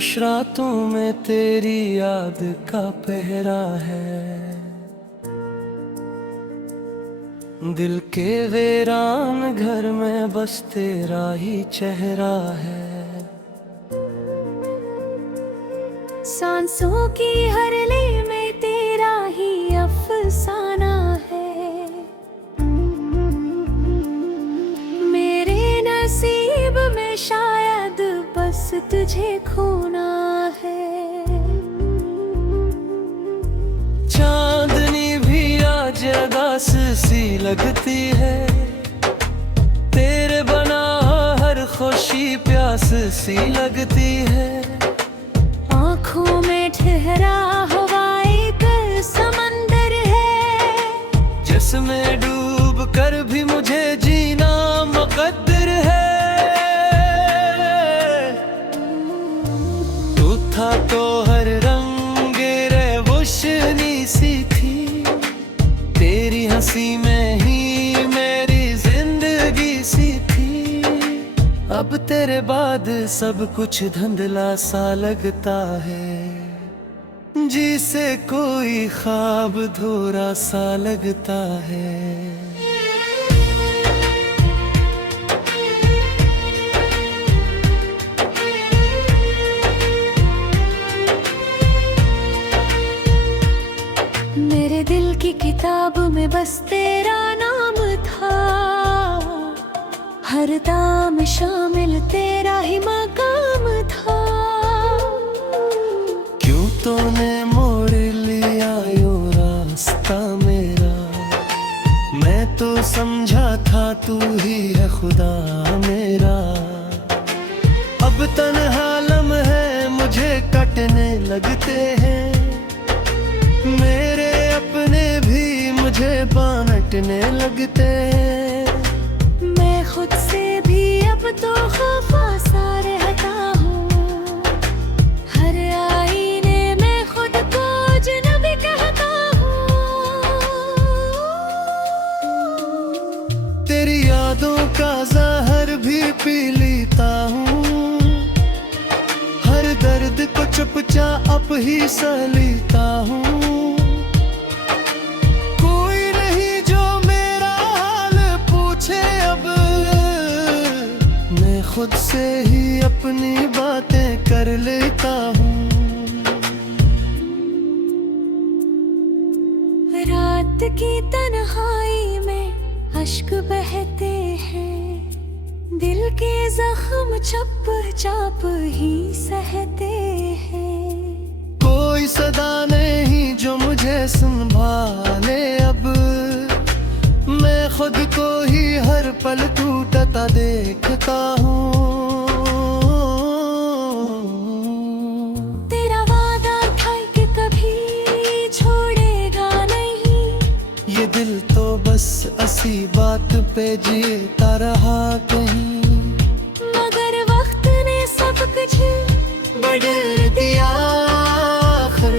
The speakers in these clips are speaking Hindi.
खामोश रातों में तेरी याद का पहरा है। दिल के वीरान घर में बस तेरा ही चेहरा है। सांसों की हर ले में तेरा ही अफसाना है। मेरे नसीब में शायद बस तुझे खोना है। चांदनी भी आज अदास सी लगती है। तेरे बना हर खुशी प्यास सी लगती है। आँखों में ठहरा हुआ एक समंदर है, जिसमें डूब कर भी मुझे जीना मुकद्दर है। तू था तो हर रंगे रोशनी सी थी। तेरी हंसी में ही मेरी जिंदगी सी थी। अब तेरे बाद सब कुछ धुंधला सा लगता है। जी से कोई ख्वाब धोरा सा लगता है। मेरे दिल की किताब में बस तेरा नाम था। हर दाम शामिल तेरा ही मकाम था। क्यों तूने मोड़ लिया यो रास्ता मेरा। मैं तो समझा था तू ही है खुदा मेरा। अब तन्हा लम्हे मुझे कटने लगते हैं। मेरे अपने भी मुझे बांटने लगते हैं। मैं खुद से भी अब तो खफा सा रहता हूँ। हर आईने में खुद को अजनबी कहता हूँ। तेरी यादों का जहर भी पी लेता हूँ। हर दर्द को चुपचाप ही सह लेता हूँ। कोई नहीं जो मेरा हाल पूछे अब। मैं खुद से ही अपनी बातें कर लेता हूँ। रात की तन्हाई में अश्क बहते हैं। दिल के जख्म चप चाप ही सहते हैं। कोई सदा नहीं जो मुझे संभाले अब। मैं खुद को ही हर पल टूटता देखता हूँ। तेरा वादा था कि कभी छोड़ेगा नहीं। ये दिल तो बस ऐसी बात पे जीता रहा कहीं। मगर वक्त ने सब कुछ बदल दिया आखिर।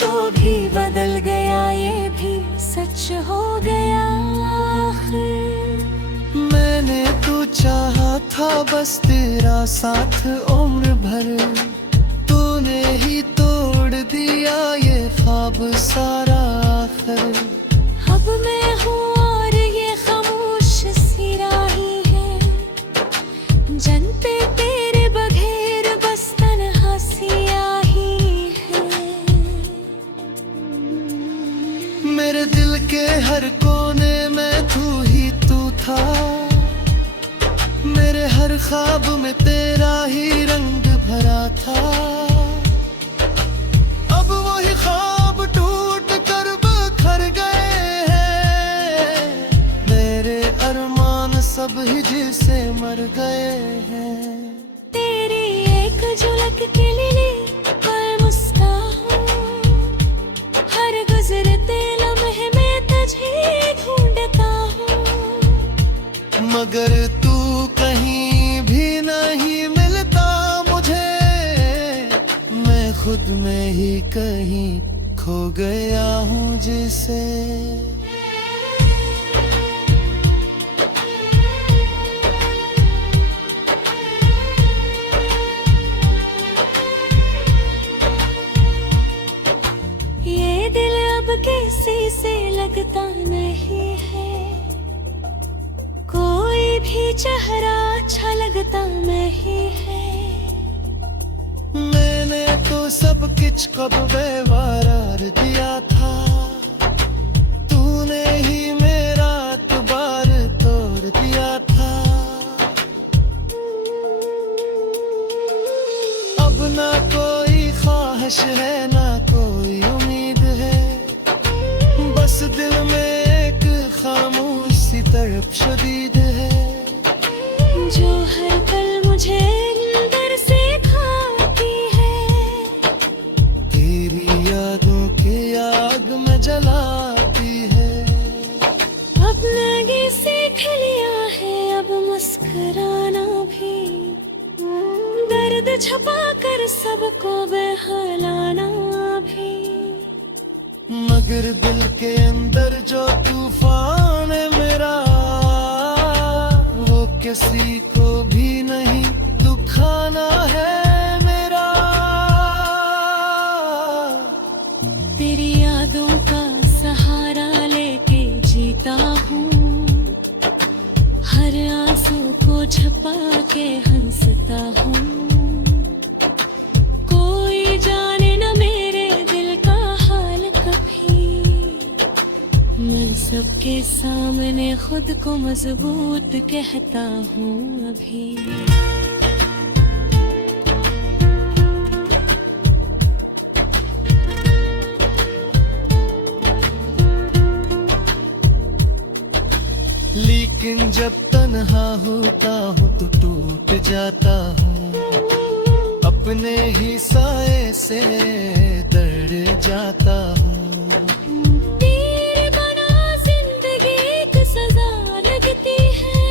तो भी बदल गया, ये भी सच हो गया आखिर। मैंने तो चाहा था बस तेरा साथ उम्र भर। तूने ही तोड़ दिया ये ख्वाब सारा आखिर। अब मैं हूँ और ये खामोश सी राही है। जन पे तेरे बगैर बस तन्हा सी आही है। मेरे दिल के हर कोने में तू ही तू था। मेरे हर ख्वाब में तेरा ही रंग भरा था। अब वही ख्वाब टूट कर बिखर गए हैं। मेरे अरमान सब हिजर से मर गए हैं। तेरी एक झलक के लिए पर मुस्कान। हर गुजरते लम्हे में तुझे ढूंढता हूँ। मगर तू कहीं भी नहीं मिलता मुझे। मैं खुद में ही कहीं खो गया हूँ जिसे। किसी से लगता नहीं है, कोई भी चेहरा अच्छा लगता नहीं है। मैंने तो सब कुछ कब व्यवहार दिया था, तूने ही मेरा अतबार तोड़ दिया था। अब ना कोई ख्वाहिश है ना कोई उम्मीद है, बस दिल में एक खामोश सी तड़प शदीद है, जो हर पल मुझे अंदर से खाती है। तेरी यादों के आग में जलाती है। अब लगे सीख लिया है अब मुस्कुराना भी, दर्द छुपा कर सबको बहलाना भी। मगर दिल के अंदर जो तूफान है मेरा, वो किसी को भी नहीं दुखाना है मेरा। तेरी यादों का सहारा लेके जीता हूँ, हर आंसू को छुपा के हंसता हूँ। कोई जाने न मेरे दिल का हाल कभी, मैं सबके सामने खुद को मजबूत कहता हूँ अभी। लेकिन जब तन्हा होता हूँ तो टूट जाता हूँ, अपने ही साए से डर जाता हूँ। तेरे बना जिंदगी एक सजा लगती है,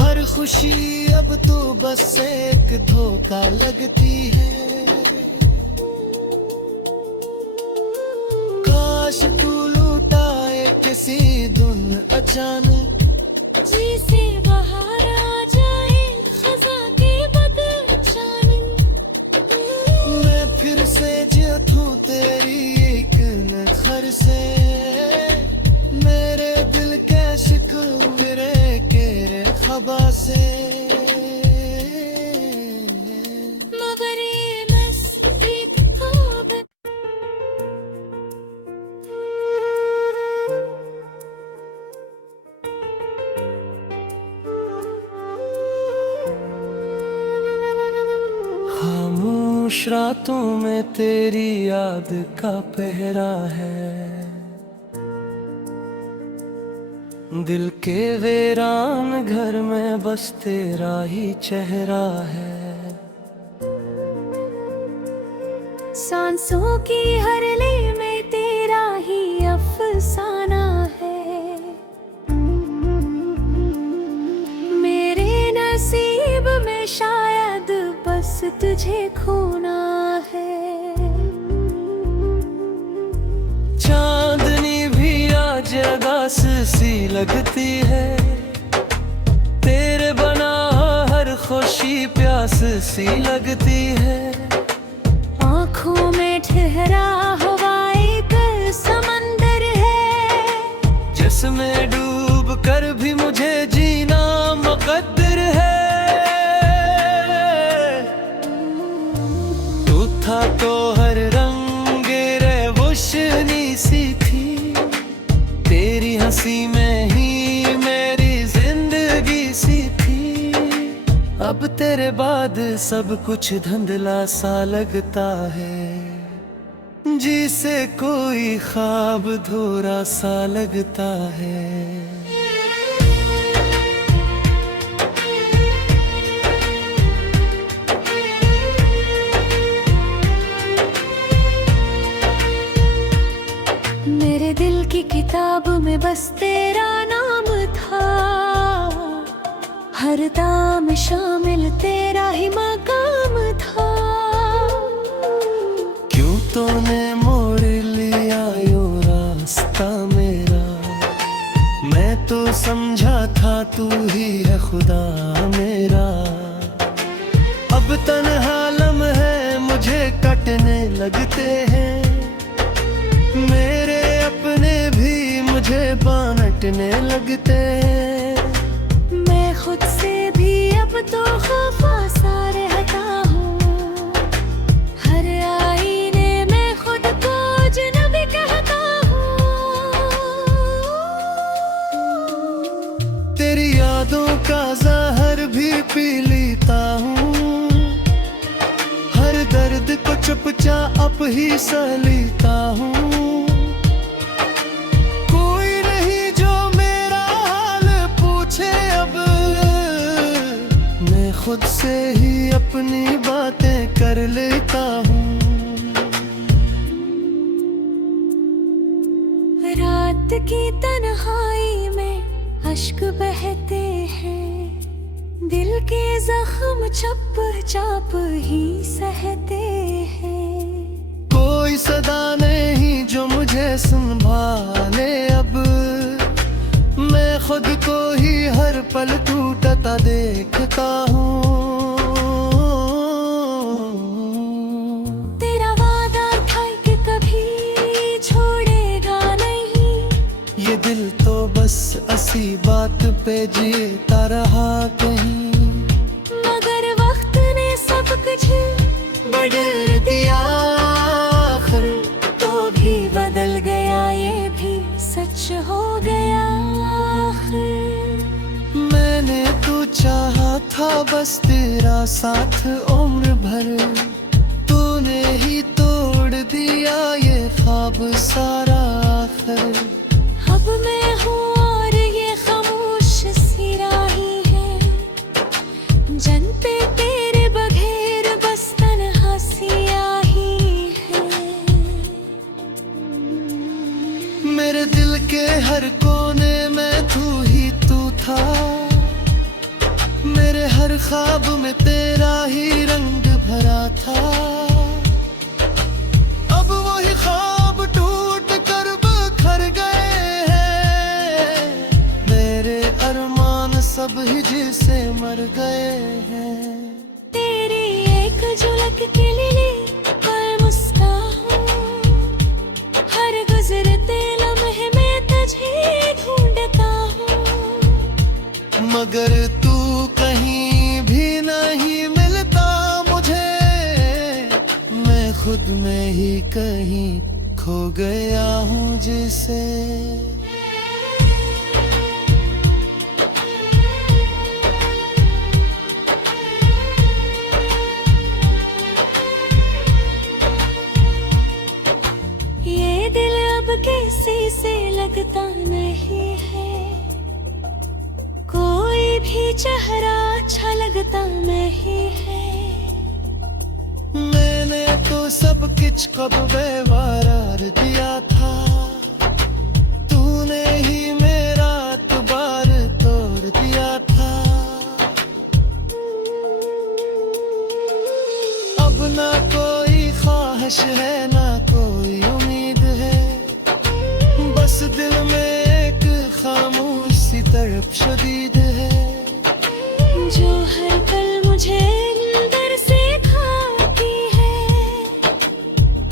हर खुशी अब तो बस एक धोखा लगती है। काश तू लुटाए किसी धुन अचानक, जिसे बाहर आ जाए खजा के बदल अचानक। मैं फिर से जीतूं तेरी एक नजर से, मेरे दिल के शिकवे के खबा से। मगर ये मस्ती तो खामोश रातों में तेरी याद का पहरा है, दिल के वीरान घर में बस तेरा ही चेहरा है। सांसों की हर ले में तेरा ही अफसाना है। मेरे नसीब में शायद बस तुझे खोना है। चांदनी भी आज अगास सी लगती है, तेरे बना हर खुशी प्यास सी लगती है। आँखों में ठहरा हुआ एक समंदर है, जिसमें डूब कर भी मुझे जीना मुकद्दर है। तू था तो हर रंगे रोशनी सी थी, तेरी हंसी में ही मेरी जिंदगी सी थी। अब तेरे बाद सब कुछ धुंधला सा लगता है, जिसे कोई ख्वाब धोरा सा लगता है। मेरे दिल की किताब में बस तेरा नाम था, हर दाम शामिल तेरा ही मकाम था। क्यों तूने मोड़ लिया यो रास्ता मेरा, मैं तो समझा था तू ही है खुदा मेरा। अब तन्हा लम्हे मुझे कटने लगते हैं, मेरे अपने भी मुझे बांटने लगते। मैं खुद से भी अब तो खफा सा रहता हूँ। हर आईने में खुद को अजनबी कहता हूँ। तेरी यादों का जहर भी पी लेता हूँ। हर दर्द को चुपचाप ही सह लेता हूँ। कोई नहीं जो मेरा हाल पूछे अब, मैं खुद से ही अपनी बातें कर लेता हूँ। रात की तन्हाई में अश्क बहते हैं। दिल के जख्म चप चाप ही सहते हैं। कोई सदा नहीं जो मुझे संभाले अब, मैं खुद को ही हर पल टूटता देखता हूँ। तेरा वादा था कि कभी छोड़ेगा नहीं। ये दिल तो बस ऐसी बात पे जीता रहा कहीं। मगर वक्त ने सब कुछ बदल दिया आखिर, तो भी बदल गया, ये भी सच हो गया आखिर। मैंने तो चाहा था बस तेरा साथ उम्र भर, तूने ही तोड़ दिया ये ख्वाब सारा आखिर। अब मैं हूँ और ये खामोश सी राही है। जन पे तेरे बगैर बस तन्हा सियाही है। मेरे दिल के हर कोने में तू ही तू था। मेरे हर ख्वाब में तेरा ही रंग भरा था। अब वही ख्वाब टूट कर बिखर गए हैं। मेरे अरमान सब हिजर से मर गए हैं। तेरी एक झलक के लिए बरमुस्ता हूँ। हर गुजरते लम्हे में तुझे ढूंढता हूँ। मगर तू कहीं भी नहीं मिलता मुझे। मैं खुद में ही कहीं खो गया हूँ जिसे। ये दिल अब किसी से लगता नहीं है। कोई भी चेहरा अच्छा लगता नहीं है। मैंने तो सब कुछ कब व्यवहार दिया था। तूने ही मेरा एतबार तोड़ दिया था। अब ना कोई ख्वाहिश है ना कोई उम्मीद है। बस दिल में एक खामोश सी तड़प शदीद है। जो हर पल मुझे अंदर से खाती है।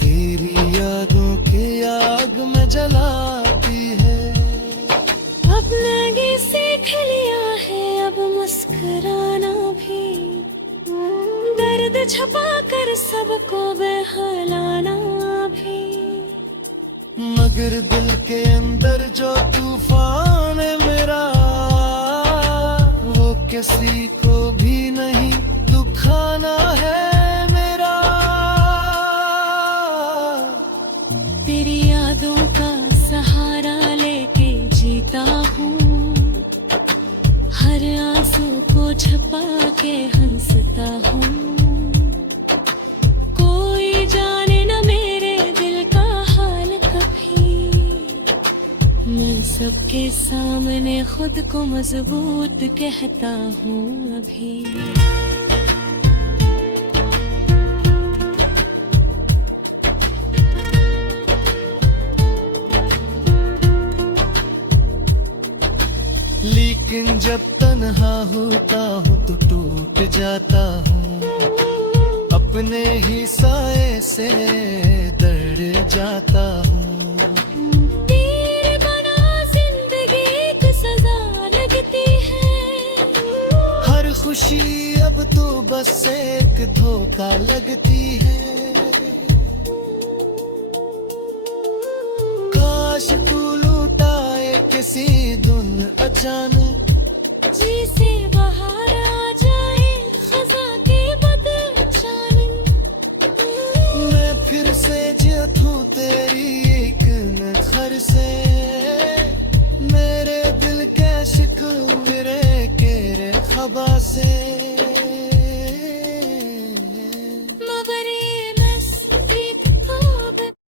तेरी यादों के आग में जलाती है। अब लगे सीख लिया है अब मुस्कुराना भी। दर्द छुपा कर सबको बहलाना भी। मगर दिल के अंदर जो तूफान है मेरा, वो किसी को भी नहीं दुखाना है मेरा। तेरी यादों का सहारा लेके जीता हूँ। हर आंसू को छुपा के हंसता हूँ। कोई जाने न मेरे दिल का हाल कभी। मैं सबके सामने खुद को मजबूत कहता हूँ अभी। लेकिन जब तन्हा होता हूँ तो टूट जाता हूँ। अपने ही साए से डर जाता हूँ। खुशी अब तो बस एक धोखा लगती है। काश तू लुटाए किसी धुन अचानक, जी से बाहर आ जाए खजा के बदल अचानक। मैं फिर से जथूं तेरी एक नजर से, मेरे दिल के शिकवे मेरे केरे खबा से।